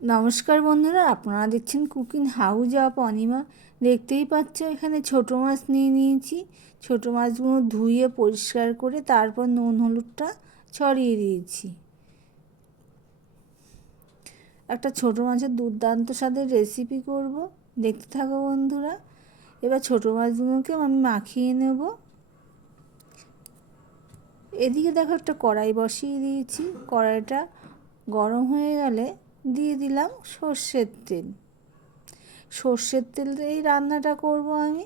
নমস্কার বন্ধুরা, আপনারা দেখছেন কুকিং হাউজ অফ অনিমা। দেখতেই পাচ্ছ, এখানে ছোট মাছ নিয়ে নিয়েছি। ছোট মাছগুলো ধুয়ে পরিষ্কার করে তারপর নুন হলুদটা ছড়িয়ে দিয়েছি। একটা ছোট মাছের দুর্দান্ত স্বাদের রেসিপি করব। দেখতে থাকো বন্ধুরা। এবার ছোট মাছগুলোকে আমি মাখিয়ে নেব। এদিকে দেখো একটা কড়াই বসিয়ে দিয়েছি। কড়াইটা গরম হয়ে গেলে দিয়ে দিলাম সর্ষের তেল। সর্ষের তেল এই রান্নাটা করব আমি।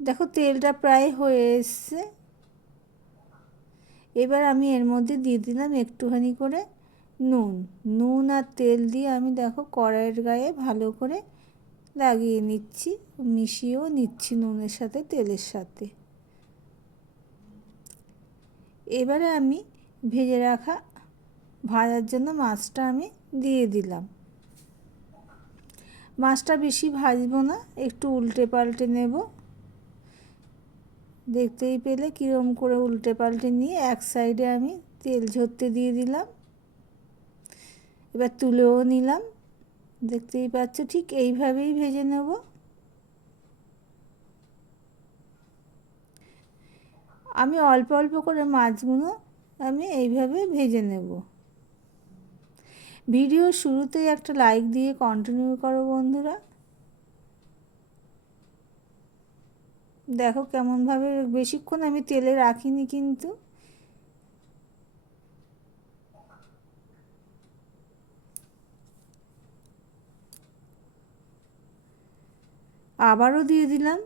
দেখো তেলটা প্রায় হয়ে এসছে। এবার আমি এর মধ্যে দিয়ে দিলাম একটুখানি করে নুন। নুন আর তেল দিয়ে আমি দেখো কড়াইয়ের গায়ে ভালো করে লাগিয়ে নিচ্ছি, মিশিয়েও নিচ্ছি নুনের সাথে, তেলের সাথে। এবারে আমি ভেজে রাখা ভাজার জন্য মাছটা আমি দিয়ে দিলাম। মাছটা বেশি ভাজবো না, একটু উল্টে পাল্টে নেব। দেখতেই পেলে কীরকম করে উল্টে পাল্টে নিয়ে এক সাইডে আমি তেল ঝরতে দিয়ে দিলাম। এবার তুলেও নিলাম। দেখতেই পাচ্ছ, ঠিক এইভাবেই ভেজে নেব। আমি অল্প অল্প করে মাছগুলো আমি এইভাবে ভেজে নেব। ভিডিও শুরুতেই একটা লাইক দিয়ে কন্টিনিউ করো বন্ধুরা। দেখো কেমনভাবে বেশিক্ষণ আমি তেলে রাখিনি কিন্তু। আবারও দিয়ে দিলাম।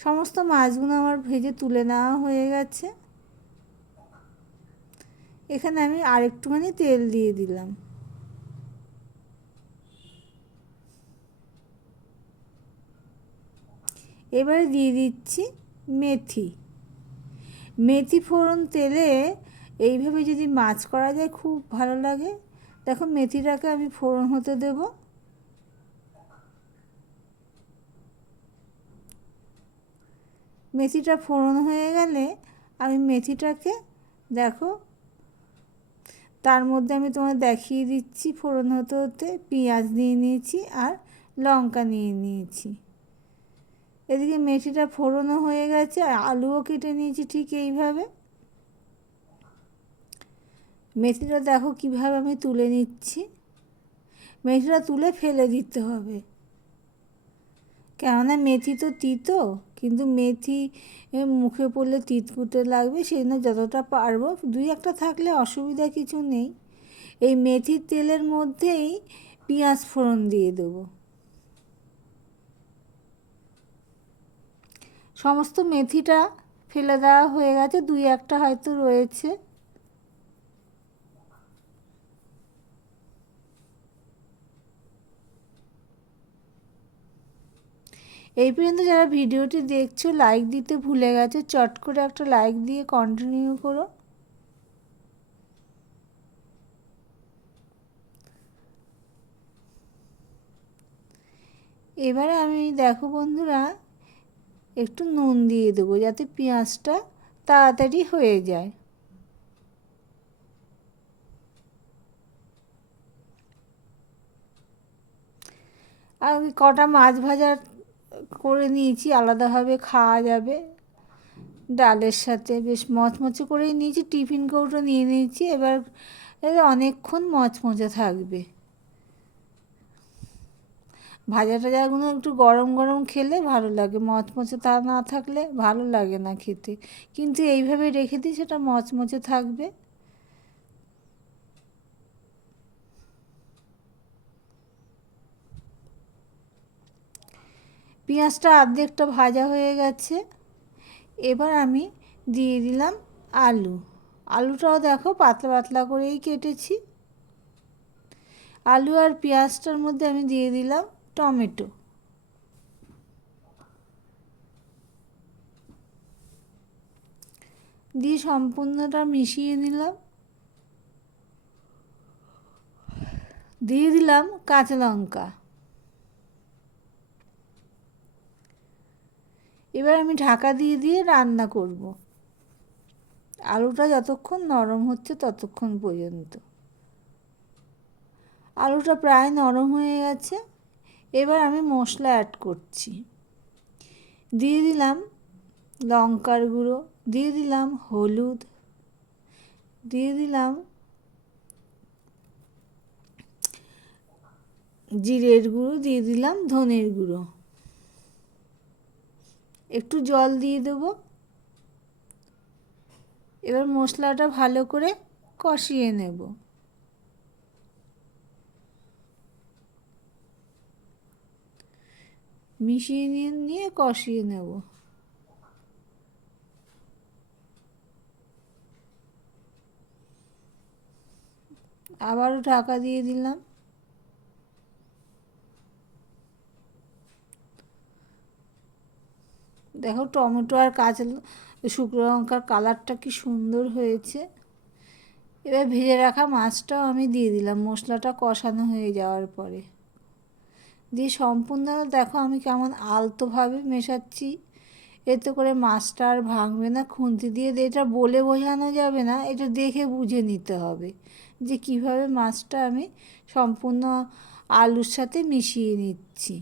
সমস্ত মাছগুলো আমার ভেজে তুলে নেওয়া হয়ে গেছে। এখানে আমি আরেকটুখানি তেল দিয়ে দিলাম। এবারে দিয়ে দিচ্ছি মেথি। মেথি ফোড়ন তেলে এইভাবে যদি মাছ করা যায় খুব ভালো লাগে। দেখো মেথিটাকে আমি ফোড়ন হতে দেবো। মেথিটা ফোড়ন হয়ে গেলে আমি মেথিটাকে, দেখো, তার মধ্যে আমি তোমার দেখিয়ে দিচ্ছি ফোড়ন হতে হতে, পেঁয়াজ নিয়ে নিয়েছি আর লঙ্কা নিয়ে নিয়েছি। এদিকে মেথিটা ফোড়নও হয়ে গেছে, আর আলুও কেটে নিয়েছি ঠিক এইভাবে। মেথিটা দেখো কীভাবে আমি তুলে নিচ্ছি। মেথিটা তুলে ফেলে দিতে হবে। কেননা মেথি তো তিতো। কিন্তু মেথি মুখে পড়লে তিতকুটে লাগবে সেই জন্য যতটা পারব। দুই একটা থাকলে অসুবিধা কিছু নেই। এই মেথির তেলের মধ্যেই পেঁয়াজ ফোড়ন দিয়ে দেবো। সমস্ত মেথিটা ফেলে দেওয়া হয়ে গেছে, দুই একটা হয়তো রয়েছে। এই পর্যন্ত যারা ভিডিওটি দেখছ লাইক দিতে ভুলে গেছে, চট করে একটা লাইক দিয়ে কন্টিনিউ করো। এবারে আমি, দেখো বন্ধুরা, একটু নুন দিয়ে দেবো যাতে পেঁয়াজটা তাড়াতাড়ি হয়ে যায়। আর কটা মাছ ভাজার করে নিয়েছি, আলাদাভাবে খাওয়া যাবে। ডালের সাথে বেশ মচমচে করেই নিয়েছি, টিফিন কৌটো নিয়ে নিয়েছি। এবার অনেকক্ষণ মচমচে থাকবে। ভাজা টাজাগুলো একটু গরম গরম খেলে ভালো লাগে। মচমচে তা না থাকলে ভালো লাগে না খেতে। কিন্তু এইভাবে রেখে দিই, সেটা মচমচে থাকবে। পেঁয়াজটা অর্ধেকটা ভাজা হয়ে গেছে। এবার আমি দিয়ে দিলাম আলু। আলুটাও দেখো পাতলা পাতলা করেই কেটেছি। আলু আর পেঁয়াজটার মধ্যে আমি দিয়ে দিলাম টমেটো। দিয়ে সম্পূর্ণটা মিশিয়ে নিলাম। দিয়ে দিলাম কাঁচা লঙ্কা। এবার আমি ঢাকা দিয়ে দিয়ে রান্না করব। আলুটা যতক্ষণ নরম হচ্ছে ততক্ষণ পর্যন্ত। আলুটা প্রায় নরম হয়ে গেছে। এবার আমি মশলা অ্যাড করছি। দিয়ে দিলাম লঙ্কার গুঁড়ো, দিয়ে দিলাম হলুদ, দিয়ে দিলাম জিরের গুঁড়ো, দিয়ে দিলাম ধনের গুঁড়ো। একটু জল দিয়ে দেবো। এবার মশলাটা ভালো করে কষিয়ে নেব। মিশিয়ে নিয়ে নিয়ে কষিয়ে নেব। আবারও ঢাকা দিয়ে দিলাম। দেখো টমেটো আর কাঁচা শুকনো লঙ্কার কালারটা কি সুন্দর হয়েছে। এবার ভেজে রাখা মাছটাও আমি দিয়ে দিলাম, মশলাটা কষানো হয়ে যাওয়ার পরে। দিয়ে সম্পূর্ণ দেখো আমি কেমন আলতোভাবে মেশাচ্ছি। এতে করে মাছটা আর ভাঙবে না, খুন্তি দিয়ে এটা বলে বোঝানো যাবে না, এটা দেখে বুঝে নিতে হবে যে কীভাবে মাছটা আমি সম্পূর্ণ আলুর সাথে মিশিয়ে নিচ্ছি।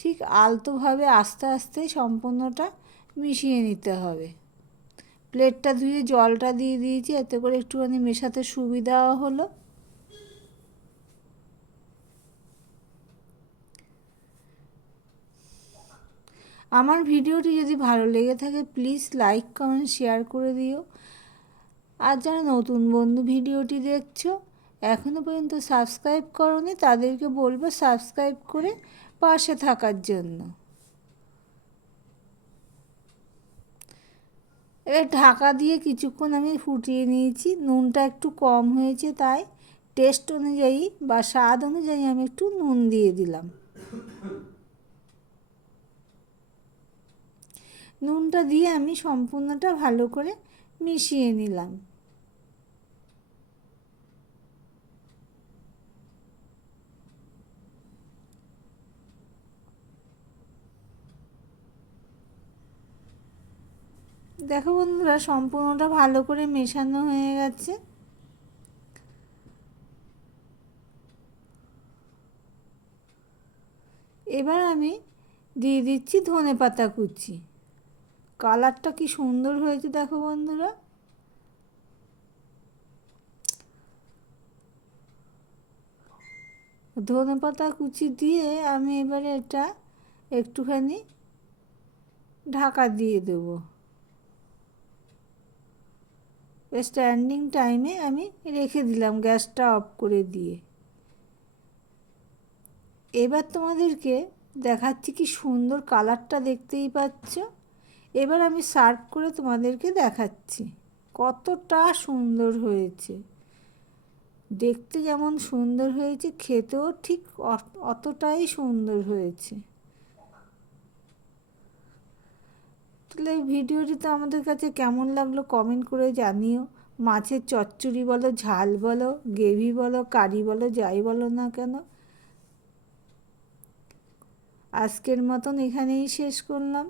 ঠিক আলতোভাবে আস্তে আস্তে সম্পূর্ণটা মিশিয়ে নিতে হবে। প্লেটটা ধুয়ে জলটা দিয়ে দিয়েছি, এতে করে একটুখানি মেশাতে সুবিধাও হলো। আমার ভিডিওটি যদি ভালো লেগে থাকে, প্লিজ লাইক, কমেন্ট, শেয়ার করে দিও। আর যারা নতুন বন্ধু ভিডিওটি দেখছ এখনও পর্যন্ত সাবস্ক্রাইব করনি, তাদেরকে বলব সাবস্ক্রাইব করে পাশে থাকার জন্য। এবার ঢাকা দিয়ে কিছুক্ষণ আমি ফুটিয়ে নিয়েছি। নুনটা একটু কম হয়েছে তাই টেস্ট অনুযায়ী বা স্বাদ অনুযায়ী আমি একটু নুন দিয়ে দিলাম। নুনটা দিয়ে আমি সম্পূর্ণটা ভালো করে মিশিয়ে নিলাম। দেখো বন্ধুরা, সম্পূর্ণটা ভালো করে মেশানো হয়ে গেছে। এবার আমি দিয়ে দিচ্ছি ধনে পাতা কুচি। কালারটা কি সুন্দর হয়েছে দেখো বন্ধুরা। ধনে পাতা কুচি দিয়ে আমি এবারে এটা একটুখানি ঢাকা দিয়ে দেবো। স্ট্যান্ডিং টাইমে আমি রেখে দিলাম গ্যাসটা অফ করে দিয়ে। এবার তোমাদেরকে দেখাচ্ছি কি সুন্দর কালারটা দেখতেই পাচ্ছ। এবার আমি সার্ভ করে তোমাদেরকে দেখাচ্ছি। কতটা সুন্দর হয়েছে। দেখতে যেমন সুন্দর হয়েছে, খেতেও ঠিক অতটাই সুন্দর হয়েছে। তাহলে ভিডিওটি তো আমাদের কাছে কেমন লাগল কমেন্ট করে জানিও। মাছের চচ্চড়ি বলো, ঝাল বলো, গ্রেভি বলো, কারি বলো, যাই বলো না কেন। আজকের মতন এখানেই শেষ করলাম।